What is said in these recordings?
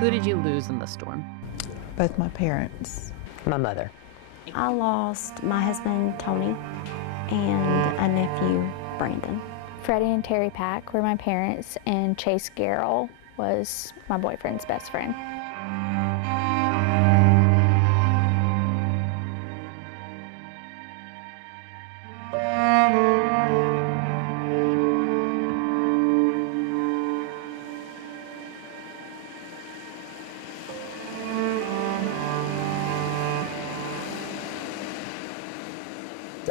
Who did you lose in the storm? Both my parents. My mother. I lost my husband, Tony, and a nephew, Brandon. Freddie and Terry Pack were my parents, and Chase Garrell was my boyfriend's best friend.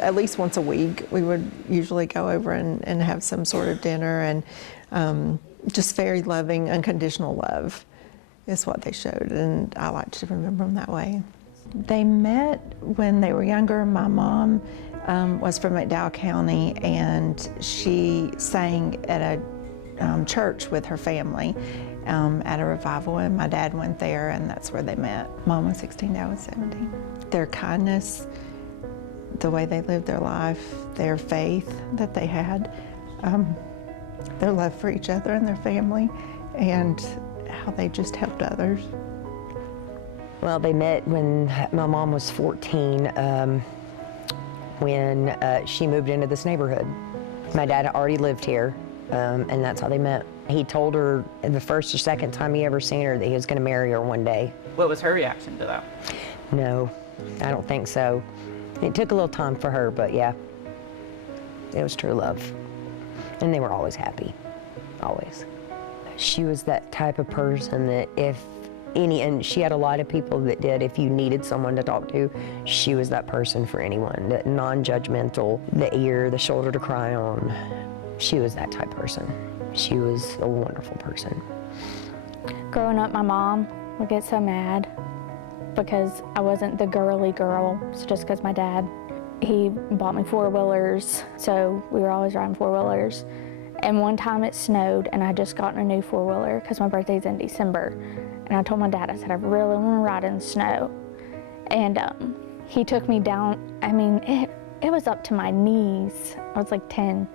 At least once a week, we would usually go over and have some sort of dinner, and just very loving, unconditional love is what they showed, and I like to remember them that way. They met when they were younger. My mom was from McDowell County, and she sang at a church with her family at a revival, and my dad went there, and that's where they met. Mom was 16, Dad was 17. Their kindness, the way they lived their life, their faith that they had, their love for each other and their family, and how they just helped others. Well, they met when my mom was 14, when she moved into this neighborhood. My dad already lived here, and that's how they met. He told her the first or second time he ever seen her that he was going to marry her one day. What was her reaction to that? No, I don't think so. It took a little time for her, but yeah, it was true love. And they were always happy, always. She was that type of person that and she had a lot of people that did, if you needed someone to talk to, she was that person for anyone, that non-judgmental, the ear, the shoulder to cry on. She was that type of person. She was a wonderful person. Growing up, my mom would get so mad because I wasn't the girly girl, so just because my dad, he bought me four-wheelers, so we were always riding four-wheelers. And one time it snowed, and I had just gotten a new four-wheeler because my birthday's in December. And I told my dad, I said, I really want to ride in the snow. And he took me down, I mean, it was up to my knees. I was like 10.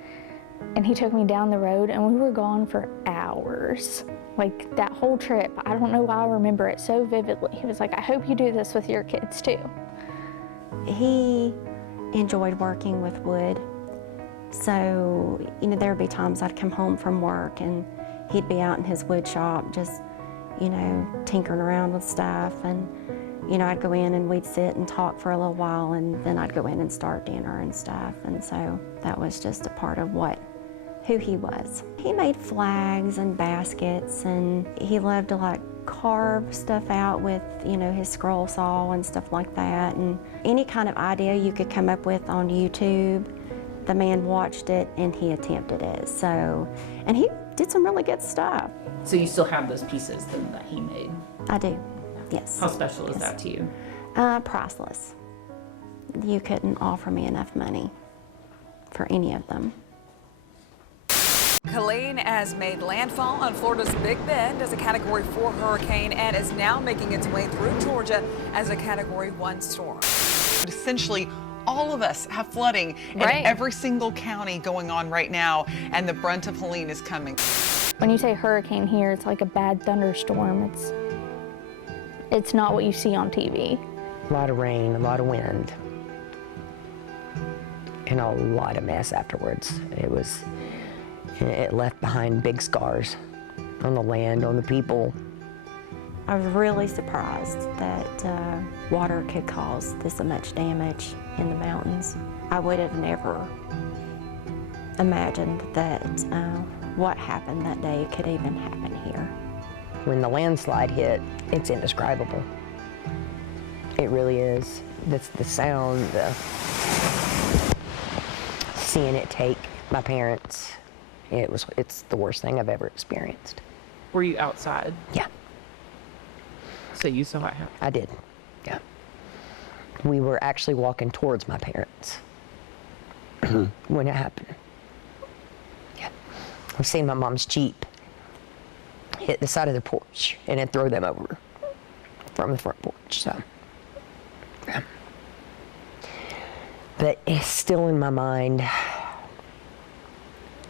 And he took me down the road, and we were gone for hours. Like that whole trip, I don't know why I remember it so vividly. He was like, I hope you do this with your kids too. He enjoyed working with wood. So, there'd be times I'd come home from work and he'd be out in his wood shop just, tinkering around with stuff. And, I'd go in and we'd sit and talk for a little while, and then I'd go in and start dinner and stuff. And so that was just a part of who he was. He made flags and baskets, and he loved to carve stuff out with, his scroll saw and stuff like that. And any kind of idea you could come up with on YouTube, the man watched it and he attempted it. So, and he did some really good stuff. So you still have those pieces then that he made? I do, yes. How special is that to you? Priceless. You couldn't offer me enough money for any of them. Helene has made landfall on Florida's Big Bend as a Category 4 hurricane and is now making its way through Georgia as a Category 1 storm. Essentially, all of us have flooding in every single county going on right now, and the brunt of Helene is coming. When you say hurricane here, it's like a bad thunderstorm. It's not what you see on TV. A lot of rain, a lot of wind, and a lot of mess afterwards. It left behind big scars on the land, on the people. I was really surprised that water could cause this much damage in the mountains. I would have never imagined that what happened that day could even happen here. When the landslide hit, it's indescribable. It really is. That's the sound, seeing it take my parents. It's the worst thing I've ever experienced. Were you outside? Yeah. So you saw it happen? I did, yeah. We were actually walking towards my parents when it happened. Yeah. I've seen my mom's Jeep hit the side of their porch and then throw them over from the front porch, so. Yeah. But it's still in my mind.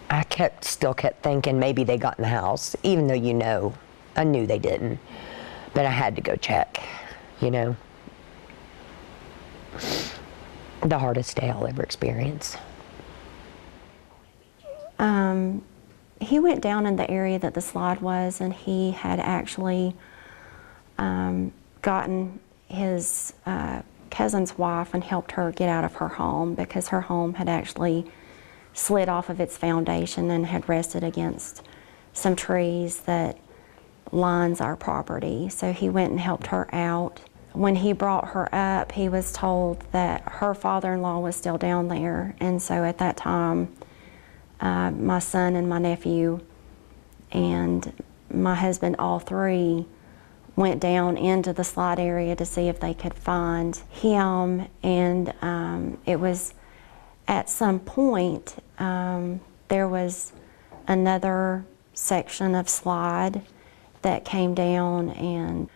I still kept thinking maybe they got in the house, even though I knew they didn't. But I had to go check, you know. The hardest day I'll ever experience. He went down in the area that the slide was, and he had actually gotten his cousin's wife and helped her get out of her home, because her home had actually slid off of its foundation and had rested against some trees that lines our property. So he went and helped her out. When he brought her up, he was told that her father-in-law was still down there, and so at that time, my son and my nephew and my husband, all three, went down into the slide area to see if they could find him. And it was at some point, there was another section of slide that came down, and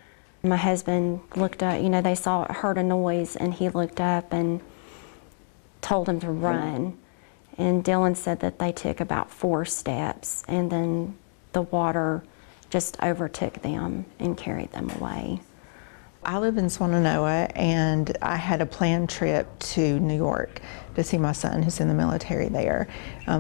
my husband looked up, you know, they heard a noise, and he looked up and told him to run. And Dylan said that they took about 4 steps, and then the water just overtook them and carried them away. I live in Swannanoa, and I had a planned trip to New York to see my son who's in the military there.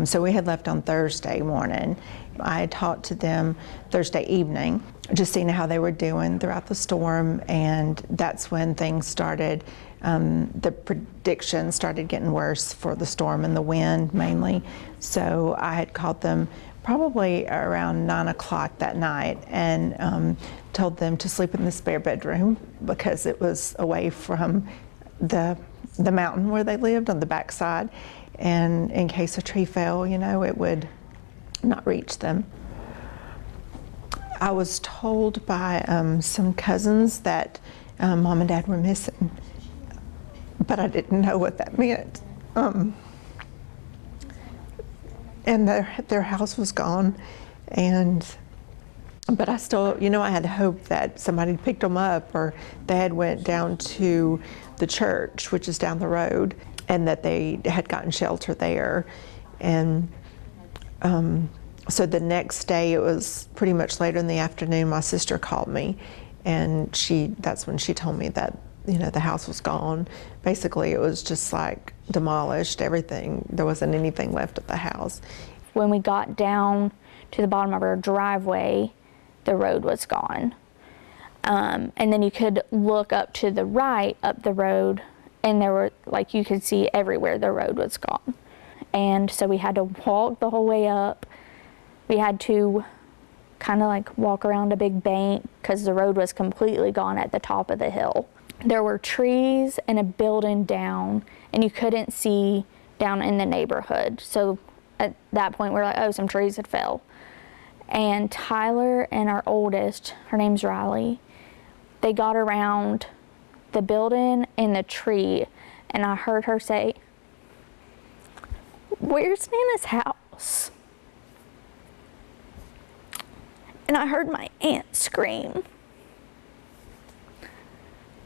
So we had left on Thursday morning. I had talked to them Thursday evening, just seeing how they were doing throughout the storm, and that's when things started. The predictions started getting worse for the storm and the wind mainly. So I had called them probably around 9 o'clock that night and told them to sleep in the spare bedroom because it was away from the mountain where they lived on the backside, and in case a tree fell, you know, it would not reach them. I was told by some cousins that Mom and Dad were missing, but I didn't know what that meant. And their house was gone, but I still, you know, I had hope that somebody picked them up, or they had went down to the church, which is down the road, and that they had gotten shelter there. And so the next day, it was pretty much later in the afternoon, my sister called me, and that's when she told me that, you know, the house was gone. Basically, it was just like demolished, everything. There wasn't anything left of the house. When we got down to the bottom of our driveway, the road was gone. And then you could look up to the right, up the road, and there were, like, you could see everywhere the road was gone. And so we had to walk the whole way up. We had to kind of like walk around a big bank because the road was completely gone at the top of the hill. There were trees and a building down, and you couldn't see down in the neighborhood. So at that point, we're like, oh, some trees had fell. And Tyler and our oldest, her name's Riley, they got around the building and the tree, and I heard her say, "Where's Nana's house?" And I heard my aunt scream.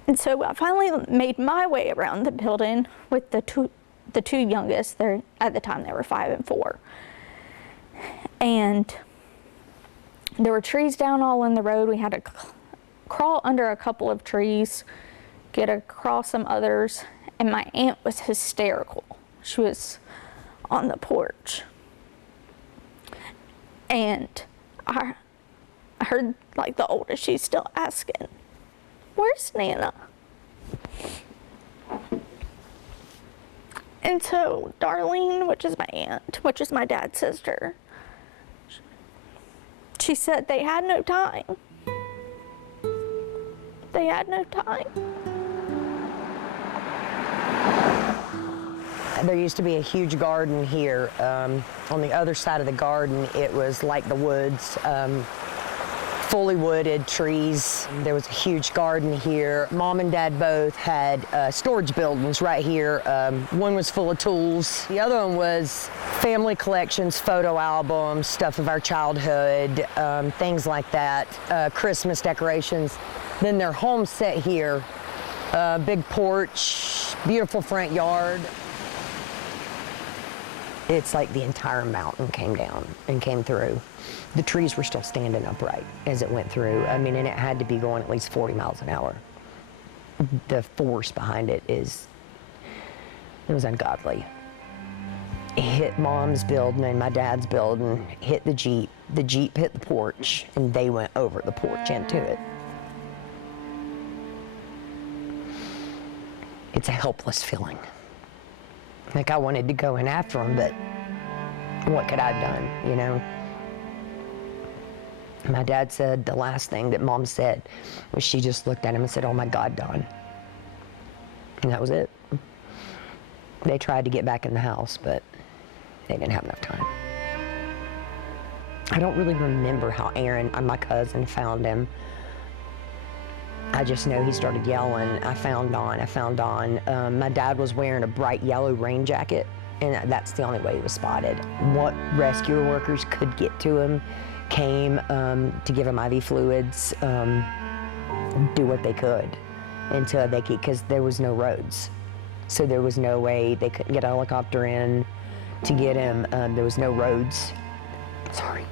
And so I finally made my way around the building with the two youngest. At the time they were 5 and 4. And there were trees down all in the road. We had to crawl under a couple of trees, get across some others, and my aunt was hysterical. She was on the porch. And I heard, like, the oldest, she's still asking, "Where's Nana?" And so Darlene, which is my aunt, which is my dad's sister, she said they had no time. They had no time. There used to be a huge garden here. On the other side of the garden, it was like the woods, fully wooded trees. There was a huge garden here. Mom and Dad both had storage buildings right here. One was full of tools. The other one was family collections, photo albums, stuff of our childhood, things like that, Christmas decorations. Then their home set here, big porch, beautiful front yard. It's like the entire mountain came down and came through. The trees were still standing upright as it went through. I mean, and it had to be going at least 40 miles an hour. The force behind it was ungodly. It hit Mom's building and my dad's building, hit the Jeep. The Jeep hit the porch, and they went over the porch into it. It's a helpless feeling. Like I wanted to go in after them, but what could I have done, you know? My dad said the last thing that Mom said was she just looked at him and said, "Oh my God, Don." And that was it. They tried to get back in the house, but they didn't have enough time. I don't really remember how Aaron, my cousin, found him. I just know he started yelling, "I found Don, I found Don." My dad was wearing a bright yellow rain jacket, and that's the only way he was spotted. What rescue workers could get to him came to give him IV fluids, do what they could until they could, because there was no roads. So there was no way, they couldn't get a helicopter in to get him. There was no roads. Sorry.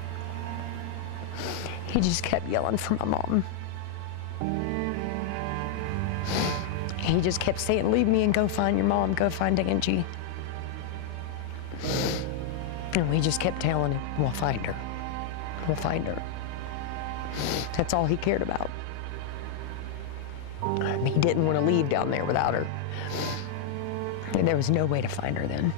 He just kept yelling for my mom. He just kept saying, "Leave me and go find your mom, go find Angie." And we just kept telling him, "We'll find her, we'll find her." That's all he cared about. He didn't want to leave down there without her. And there was no way to find her then.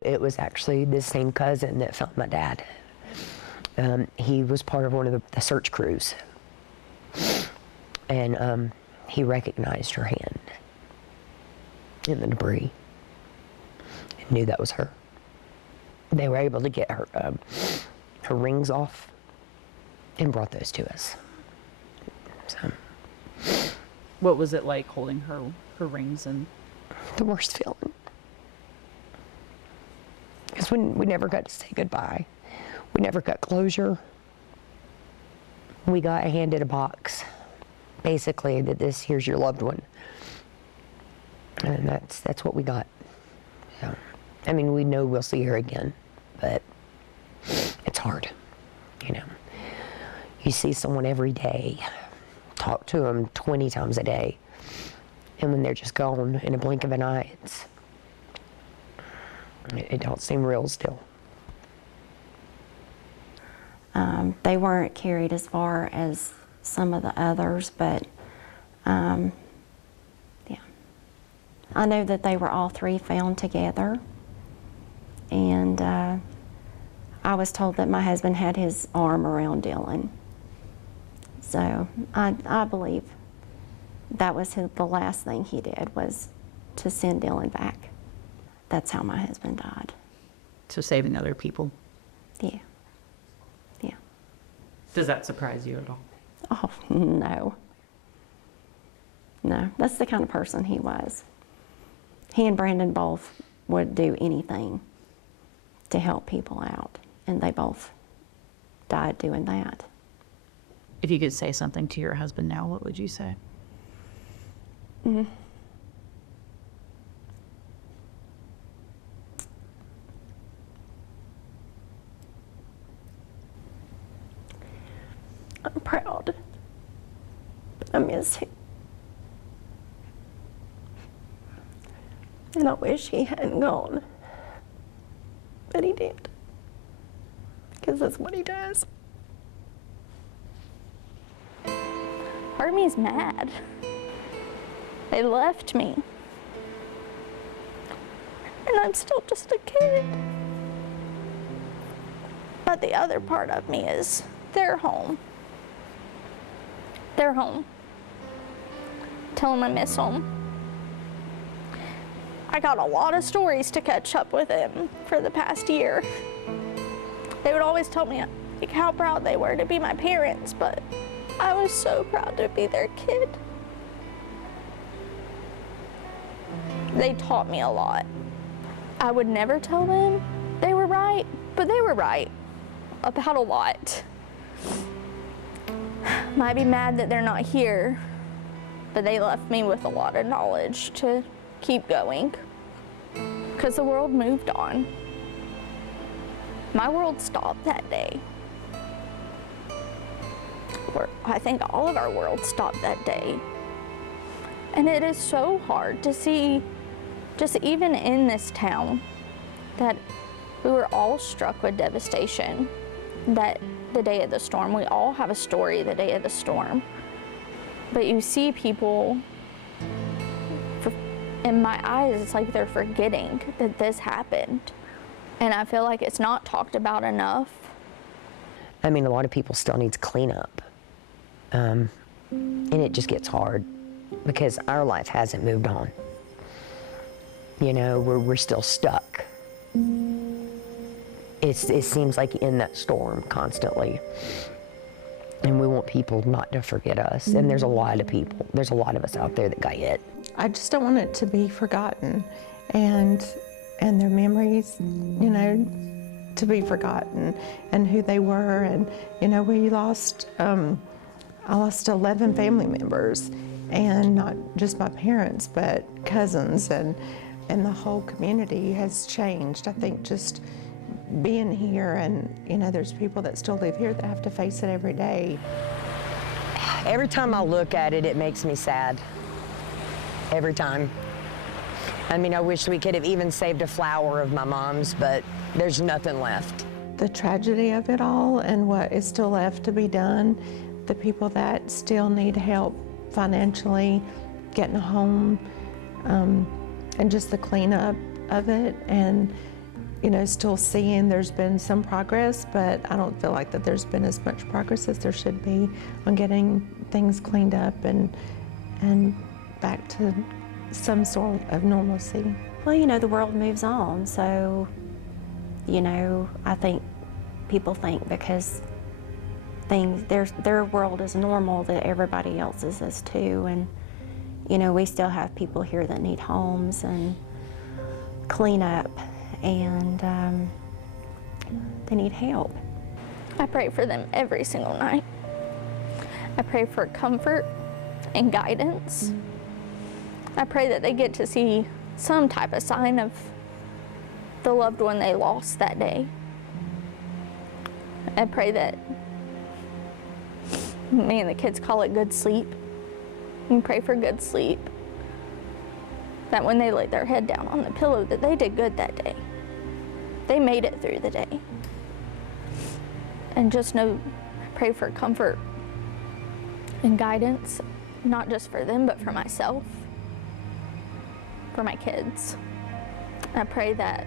It was actually the same cousin that found my dad. He was part of one of the search crews. And he recognized her hand in the debris and knew that was her. They were able to get her, her rings off and brought those to us. So, What was it like holding her rings? And the worst feeling. Because we never got to say goodbye. We never got closure. We got handed a box, basically, that here's your loved one. And that's what we got. So, I mean, we know we'll see her again, but it's hard, you know. You see someone every day, talk to them 20 times a day, and when they're just gone in a blink of an eye, it don't seem real still. They weren't carried as far as some of the others, but yeah. I know that they were all three found together, and I was told that my husband had his arm around Dylan. So I believe that was the last thing he did, was to send Dylan back. That's how my husband died. So saving other people. Yeah. Yeah. Does that surprise you at all? Oh, no. No, that's the kind of person he was. He and Brandon both would do anything to help people out, and they both died doing that. If you could say something to your husband now, what would you say? Mm-hmm. I'm proud, but I miss him. And I wish he hadn't gone, but he did, because that's what he does. Part of me is mad. They left me. And I'm still just a kid. But the other part of me is they're home. They're home. Tell them I miss them. I got a lot of stories to catch up with them for the past year. They would always tell me like how proud they were to be my parents, but I was so proud to be their kid. They taught me a lot. I would never tell them they were right, but they were right about a lot. might be mad that they're not here, but they left me with a lot of knowledge to keep going, because the world moved on. My world stopped that day. Or I think all of our world stopped that day. And it is so hard to see, just even in this town, that we were all struck with devastation that the day of the storm. We all have a story the day of the storm. But you see people, in my eyes, it's like they're forgetting that this happened. And I feel like it's not talked about enough. I mean, a lot of people still needs cleanup. And it just gets hard because our life hasn't moved on. You know, we're still stuck. It seems like in that storm constantly. And we want people not to forget us. And there's a lot of people, there's a lot of us out there that got hit. I just don't want it to be forgotten, and their memories, you know, to be forgotten, and who they were. And you know, we lost, I lost 11 family members, and not just my parents, but cousins, and the whole community has changed. I think just being here, and you know, there's people that still live here that have to face it every day. Every time I look at it, it makes me sad. Every time. I mean, I wish we could have even saved a flower of my mom's, but there's nothing left. The tragedy of it all and what is still left to be done, the people that still need help financially, getting a home, and just the cleanup of it, and you know, still seeing there's been some progress, but I don't feel like that there's been as much progress as there should be on getting things cleaned up and back to some sort of normalcy. Well, you know, the world moves on, so, you know, I think people think because their world is normal that everybody else's is too, and, you know, we still have people here that need homes and cleanup, and they need help. I pray for them every single night. I pray for comfort and guidance. I pray that they get to see some type of sign of the loved one they lost that day. I pray that, me and the kids call it good sleep. And pray for good sleep. That when they lay their head down on the pillow, that they did good that day. They made it through the day. And just know, pray for comfort and guidance, not just for them, but for myself, for my kids. I pray that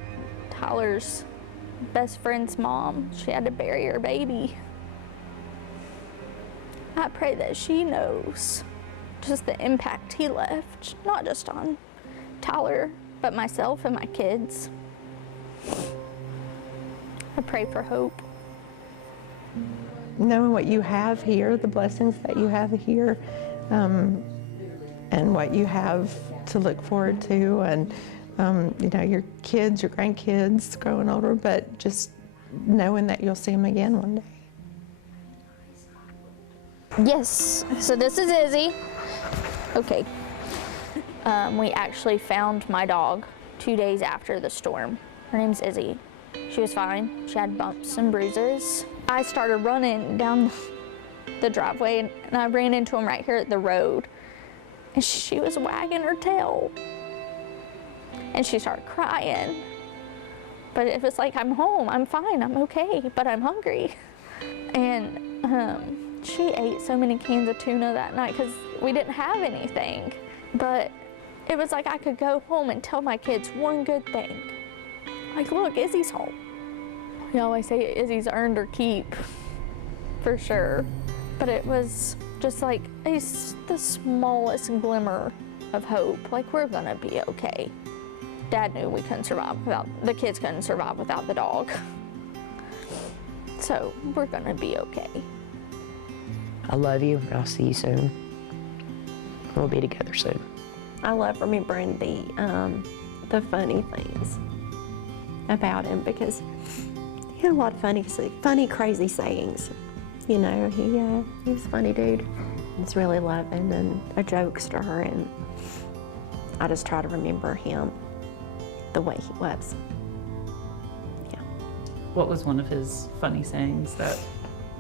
Tyler's best friend's mom, she had to bury her baby. I pray that she knows just the impact he left, not just on Tyler, but myself and my kids. I pray for hope. Knowing what you have here, the blessings that you have here, and what you have to look forward to, and you know, your kids, your grandkids growing older, but just knowing that you'll see them again one day. Yes, so this is Izzy. Okay. We actually found my dog 2 days after the storm. Her name's Izzy. She was fine. She had bumps and bruises. I started running down the driveway, and I ran into him right here at the road. And she was wagging her tail. And she started crying. But it was like, I'm home, I'm fine, I'm okay, but I'm hungry. And she ate so many cans of tuna that night because we didn't have anything. But it was like I could go home and tell my kids one good thing. Like, look, Izzy's home. We always say Izzy's earned her keep, for sure. But it was just like the smallest glimmer of hope. Like, we're gonna be okay. Dad knew we couldn't survive without, the kids couldn't survive without the dog. So we're gonna be okay. I love you, and I'll see you soon. We'll be together soon. I love remembering the funny things about him, because he had a lot of funny, crazy sayings. You know, he's a funny dude. He's really loving and a jokester, and I just try to remember him the way he was. Yeah. What was one of his funny sayings that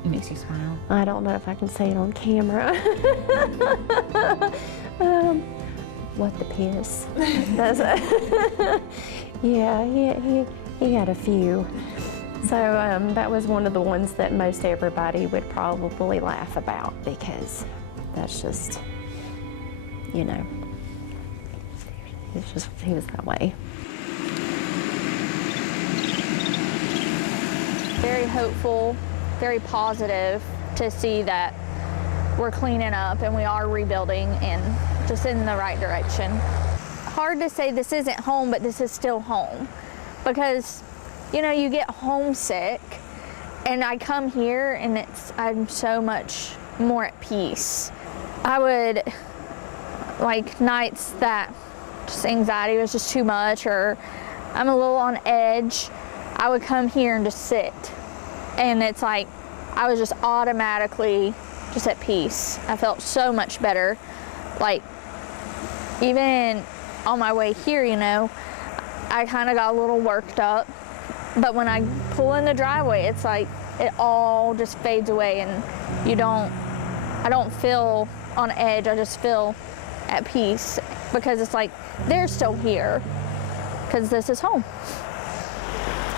makes you smile? I don't know if I can say it on camera. What the piss? That's yeah, he had a few. So that was one of the ones that most everybody would probably laugh about, because that's just, you know, it's just, he was that way. Very hopeful, very positive to see that we're cleaning up and we are rebuilding and just in the right direction. Hard to say this isn't home, but this is still home, because you know, you get homesick, and I come here and I'm so much more at peace. I would, like nights that just anxiety was just too much, or I'm a little on edge, I would come here and just sit. And it's like, I was just automatically just at peace. I felt so much better. Like, even on my way here, you know, I kind of got a little worked up. But when I pull in the driveway, it's like it all just fades away, and I don't feel on edge, I just feel at peace, because it's like they're still here, because this is home.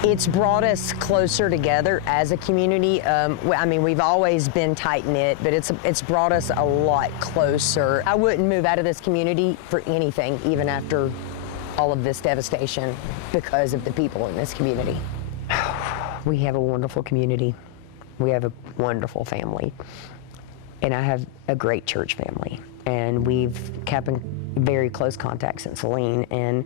It's brought us closer together as a community. I mean, we've always been tight-knit, but it's brought us a lot closer. I wouldn't move out of this community for anything, even after all of this devastation, because of the people in this community. We have a wonderful community. We have a wonderful family. And I have a great church family. And we've kept in very close contact since Helene, and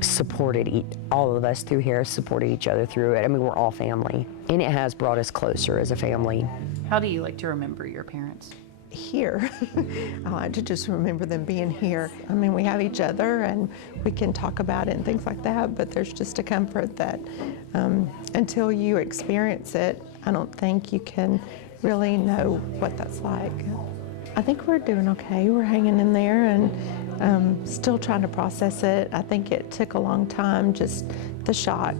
supported all of us through here, supported each other through it. I mean, we're all family. And it has brought us closer as a family. How do you like to remember your parents? Here. I like to just remember them being here. I mean, we have each other and we can talk about it and things like that, but there's just a comfort that until you experience it, I don't think you can really know what that's like. I think we're doing okay. We're hanging in there and still trying to process it. I think it took a long time, just the shock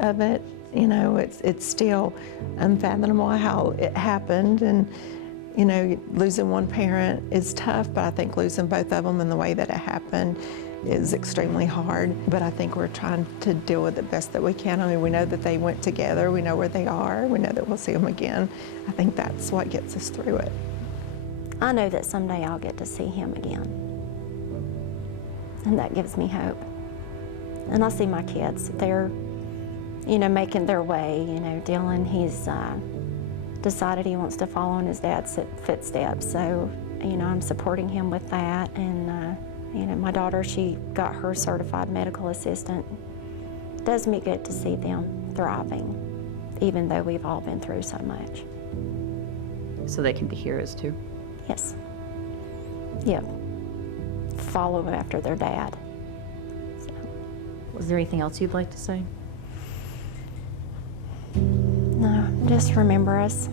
of it. You know, it's still unfathomable how it happened, and you know, losing one parent is tough, but I think losing both of them in the way that it happened is extremely hard. But I think we're trying to deal with it best that we can. I mean, we know that they went together. We know where they are. We know that we'll see them again. I think that's what gets us through it. I know that someday I'll get to see him again. And that gives me hope. And I see my kids, they're, you know, making their way. You know, Dylan, he's decided he wants to follow in his dad's footsteps. So, you know, I'm supporting him with that. And, you know, my daughter, she got her certified medical assistant. It does me good to see them thriving, even though we've all been through so much. So they can be heroes too? Yes. Yep. Follow after their dad. So. Was there anything else you'd like to say? No, just remember us.